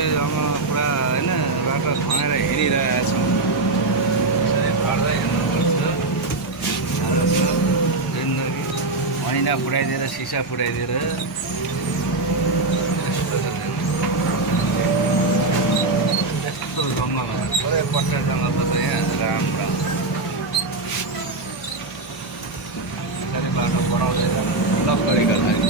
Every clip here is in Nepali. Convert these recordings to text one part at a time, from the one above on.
पुरा होइन बाटो खनेर हिँडिरहेको छौँ। यसरी भर्दै हिँड्नुपर्छ। साह्रो छ जिन्दगी। ऐना फुटाइदिएर सिसा फुटाइदिएर यस्तो छ यस्तो जङ्गलहरू पुरै पट्टा जङ्गल त यहाँ राम्रो यसरी बाटो बनाउँदै जानु लकडीका लागि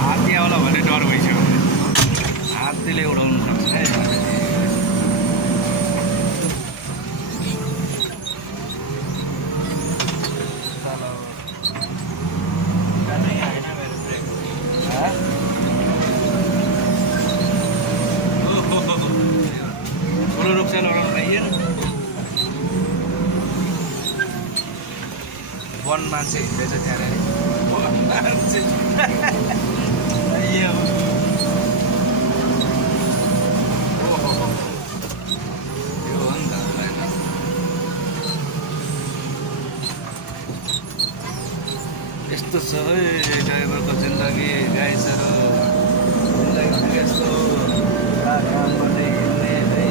हात्ती आउला भन्ने डर भइसक्यो। हात्तीले उडाउनु सक्छ है। ठुलो रुख चाहिँ लगाउनु पाइएन। वन मान्छे हिँड्दैछ त्यहाँनिर। वन मान्छे यस्तो छ है ड्राइभरको जिन्दगी। गाइसहरू जिन्दगी भनेको यस्तो काम गर्ने हिँड्ने है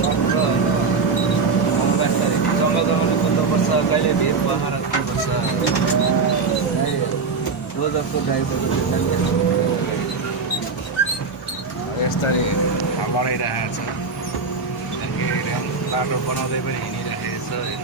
सङ्ग होइन। जङ्गल जङ्गलमा कुद्नुपर्छ, कहिले भिर बनाएर कुद्नुपर्छ है। रोजरको ड्राइभरको जिन्दगी यस्तरी लडाइरहेको छ। बाटो बनाउँदै पनि हिँडिरहेको छ होइन।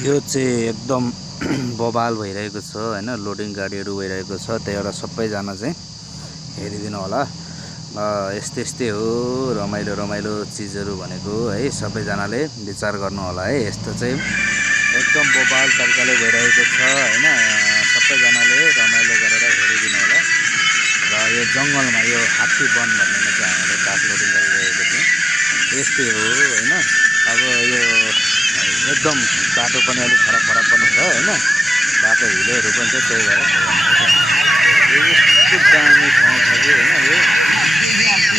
यो चाहिँ एकदम बवाल भइरहेको छ होइन। लोडिङ गाडीहरू भइरहेको छ। त्यही भएर सबैजना चाहिँ हेरिदिनु होला। यस्तै हो रमाइलो रमाइलो चिजहरू भनेको है। सबैजनाले विचार गर्नु होला है। यस्तो चाहिँ एकदम बवाल तरिकाले भइरहेको छ होइन। सबैजनाले रमाइलो गरेर हेरिदिनु होला। र यो जङ्गलमा यो हात्ती वन भन्नेमा चाहिँ हामीले काठ लोडिङ गरिरहेको थियौँ। यस्तै हो होइन। अब यो एकदम बाटो पनि अलिक खराब पनि छ होइन। बाटो हिलोहरू पनि छ। त्यही भएर यस्तो दामी ठाउँ छ कि होइन। यो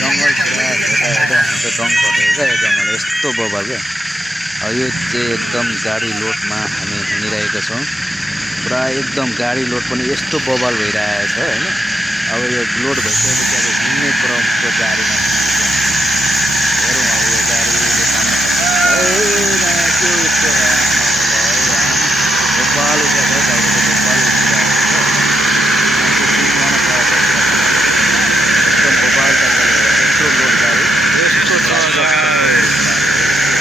जङ्गल पुरा हेर्दा हाम्रो दङ पर्दैन क्या यो जङ्गल। यस्तो बवाल क्या। यो चाहिँ एकदम गाडी लोडमा हामी हिँडिरहेका छौँ। पुरा एकदम गाडी लोड पनि यस्तो बवाल भइरहेको छ होइन। अब यो लोड भइसकेपछि अब हिँड्ने क्रमको गाडीमा हेरौँ अब यो गाडीले तान्न सक्छ बवाल उठेको छ। गाडीको बवाल उठिरहेको छ। एकदम बवाल तरिकाले यत्रो लोड गाडी यस्तो छ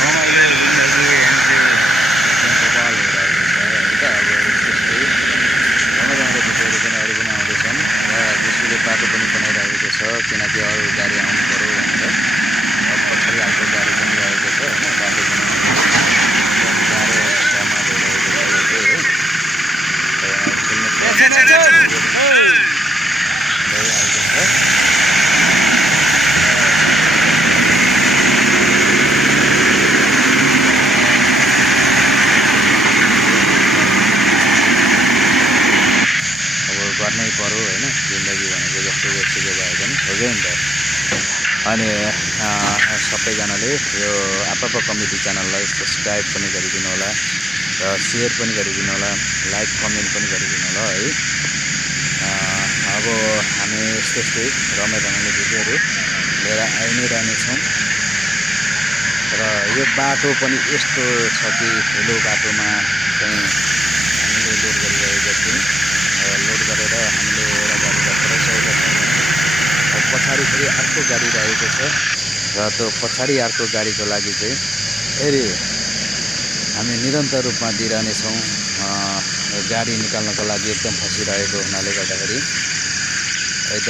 रमाइलो जिन्दगी एकदम बवाल भइरहेको छ होइन। अब त्यस्तै राम्रो राम्रो भिडियोहरू पनि अरू पनि आउँदैछन् र जसले बाटो पनि बनाइरहेको छ किनकि अरू गाडी आउनु पऱ्यो भनेर। अब पछाडि अर्को गाडी पनि रहेको छ होइन। बाटो बनाउनु गाह्रो अवस्थामा भइरहेको छ यो है। गर्नै पर्यो होइन। जिन्दगी भनेको जस्तो जस्तोको भए पनि हो क्या नि त। अनि सबैजनाले यो आफ्नो कमेडी च्यानललाई सब्सक्राइब पनि गरिदिनु होला र सेयर पनि गरिदिनु होला। लाइक कमेन्ट पनि गरिदिनु होला है। अब हामी यस्तै रमाइलो भिडियोहरू लिएर आइ नै रहनेछौँ। र यो बाटो पनि यस्तो छ कि हिलो बाटोमा चाहिँ हामीले लोड गरिरहेका थियौँ। लोड गरेर हामीले एउटा गाडीलाई पुऱ्याइसकेका छौँ। पछाडि फेरि अर्को गाडी रहेको छ र त्यो पछाडि अर्को गाडीको लागि चाहिँ फेरि हामी निरन्तर रूपमा दिइरहनेछौँ। गाडी निकाल्नको लागि एकदम फसिरहेको हुनाले गर्दाखेरि है त।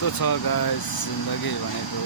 यस्तो छ गाइस जिन्दगी भनेको।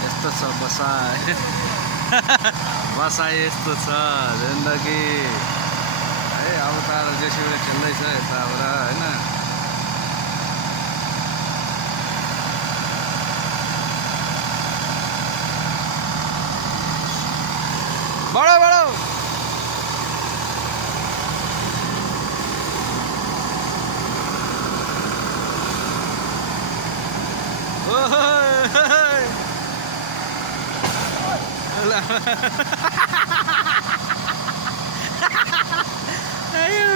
यस्तो छ बसाइ बसाइ यस्तो छ जिन्दगी है। अब त जेसीले खेल्दैछ यताबाट होइन। बडो बडो Ayo.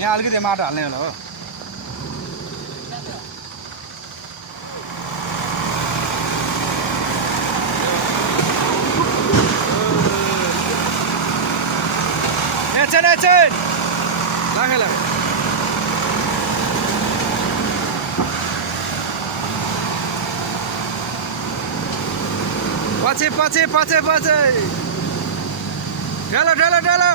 यहाँ अलिकति माटो हाल्ने होला हो। एकछिन लागे पछि पछि पछि पछि ढेलो ढेलो ढेलो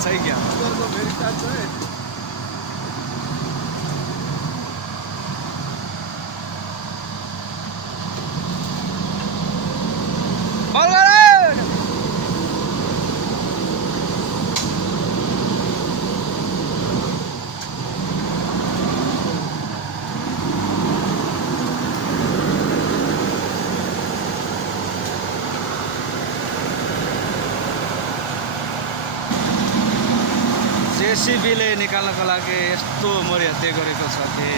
सही क्या जेसीबीले निकाल्नको लागि यस्तो मर्यादा गरेको छ कि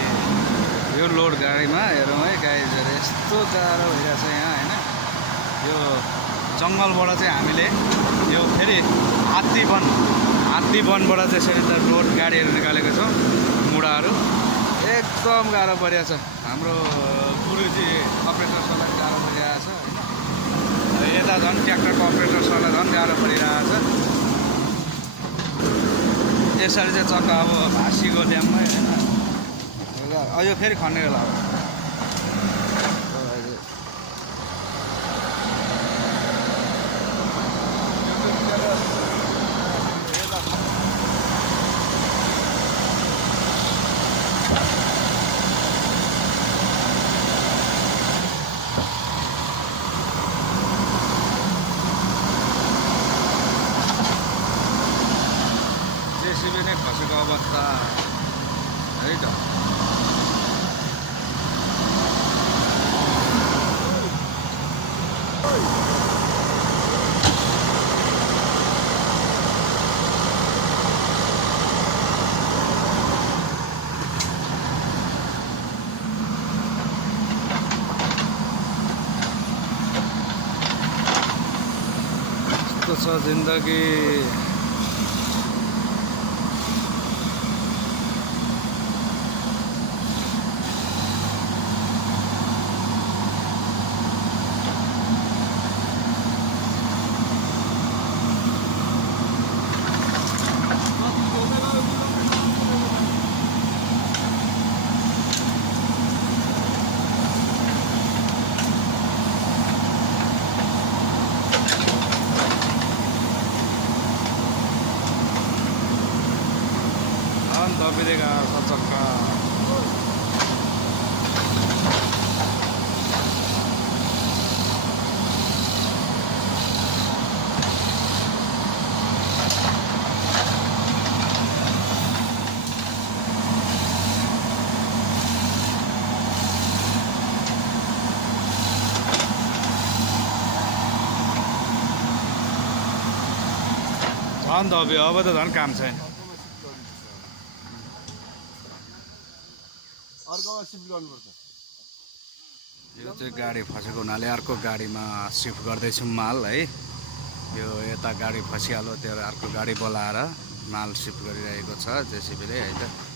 यो लोड गाडीमा हेरौँ है गाइजहरु यस्तो गाह्रो भइरहेछ यहाँ हैन। यो जङ्गलबाट चाहिँ हामीले यो फेरि हात्ती वनबाट चाहिँ यसरी लोड गाडीहरू निकालेको छौँ। मुढाहरू एकदम गाह्रो परिरहेछ। हाम्रो गुरुजी अपरेटर सरलाई गाह्रो परिरहेछ हैन। यता झन् ट्र्याक्टरको अपरेटर सरलाई झन् गाह्रो परिरहेछ। यसरी चाहिँ चक्का अब भाँसीको ड्याममै होइन। यो फेरि खन्ने बेला हो। छ जिन्दगी। दबिदिएका चक्का झन् दब्यो। अब त झन् काम छैन। यो चाहिँ गाडी फसेको हुनाले अर्को गाडीमा सिफ्ट गर्दैछौँ माल है। यो यता गाडी फसिहाल्यो, त्यो अर्को गाडी बोलाएर माल सिफ्ट गरिरहेको छ जेसिबीले है त।